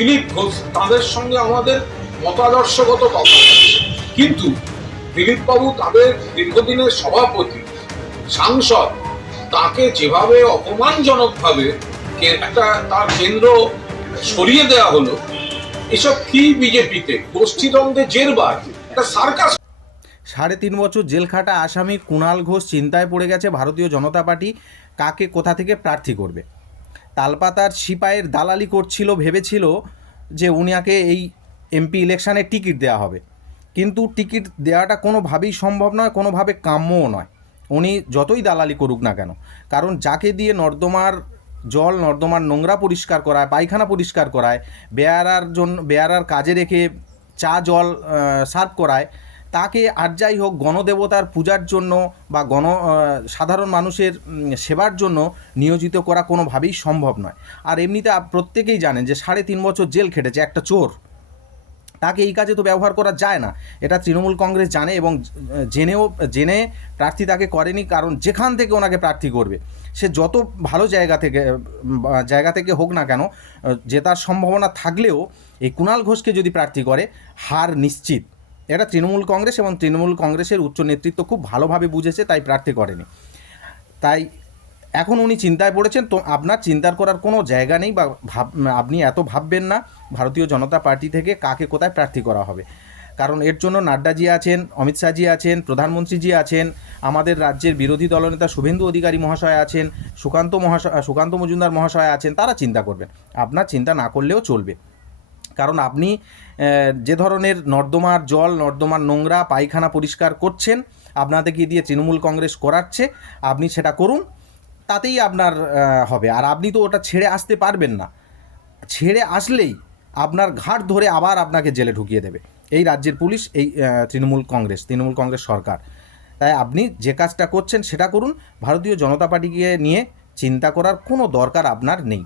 দিলীপ ঘোষ তাদের সঙ্গে আমাদের মতাদর্শগত তফাৎ আছে, কিন্তু দিলীপ বাবু তাদের দীর্ঘদিনের সভাপতি সাংসদ, তাকে যেভাবে অপমানজনকভাবে একটা তার কেন্দ্র সরিয়ে দেওয়া হলো, এসব কি বিজেপিতে গোষ্ঠীদ্বন্দ্বে জেরবার একটা সার্কাস। 3.5 বছর জেল খাটা আসামি কুণাল ঘোষ চিন্তায় পড়ে গেছে ভারতীয় জনতা পার্টি কাকে কোথা থেকে প্রার্থী করবে। তালপাতার সিপাইয়ের দালালি করছিল, ভেবেছিল যে উনাকে এই এমপি ইলেকশানে টিকিট দেওয়া হবে, কিন্তু টিকিট দেওয়াটা কোনোভাবেই সম্ভব নয়, কোনোভাবে কাম্যও নয়, উনি যতই দালালি করুক না কেন। কারণ যাকে দিয়ে নর্দমার জল, নর্দমার নোংরা পরিষ্কার করায়, পায়খানা পরিষ্কার করায়, বেয়ারার কাজে রেখে চা জল সার্ভ করায়, তাকে আর যাই হোক গণদেবতার পূজার জন্য বা সাধারণ মানুষের সেবার জন্য নিয়োজিত করা কোনোভাবেই সম্ভব নয়। আর এমনিতে প্রত্যেকেই জানেন যে 3.5 বছর জেল খেটেছে একটা চোর, তাকে এই কাজে তো ব্যবহার করা যায় না। এটা তৃণমূল কংগ্রেস জানে এবং জেনে প্রার্থী তাকে করেনি। কারণ যেখান থেকে ওনাকে প্রার্থী করবে, সে যত ভালো জায়গা থেকে হোক না কেন, জেতার সম্ভাবনা থাকলেও এই কুণাল ঘোষকে যদি প্রার্থী করে, হার নিশ্চিত। এটা তৃণমূল কংগ্রেস এবং তৃণমূল কংগ্রেসের উচ্চ নেতৃত্ব খুব ভালোভাবে বুঝেছে, তাই প্রার্থী করেনি। তাই এখন উনি চিন্তায় পড়েছেন। তো আপনার চিন্তার করার কোনো জায়গা নেই, বা আপনি এত ভাববেন না ভারতীয় জনতা পার্টি থেকে কাকে কোথায় প্রার্থী করা হবে। কারণ এর জন্য নাড্ডাজি আছেন, অমিত শাহজি আছেন, প্রধানমন্ত্রীজি আছেন, আমাদের রাজ্যের বিরোধী দলনেতা শুভেন্দু অধিকারী মহাশয় আছেন, সুকান্ত মজুমদার মহাশয় আছেন, তারা চিন্তা করবেন। আপনার চিন্তা না করলেও চলবে। কারণ আপনি যে ধরনের নর্দমার জল, নর্দমার নোংরা, পায়খানা পরিষ্কার করছেন, আপনাদেরকে দিয়ে তৃণমূল কংগ্রেস করাচ্ছে, আপনি সেটা করুন, তাতেই আপনার হবে। আর আপনি তো ওটা ছেড়ে আসতে পারবেন না। ছেড়ে আসলেই আপনার ঘাট ধরে আবার আপনাকে জেলে ঢুকিয়ে দেবে এই রাজ্যের পুলিশ, এই তৃণমূল কংগ্রেস সরকার। তাই আপনি যে কাজটা করছেন সেটা করুন। ভারতীয় জনতা পার্টিকে নিয়ে চিন্তা করার কোনো দরকার আপনার নেই।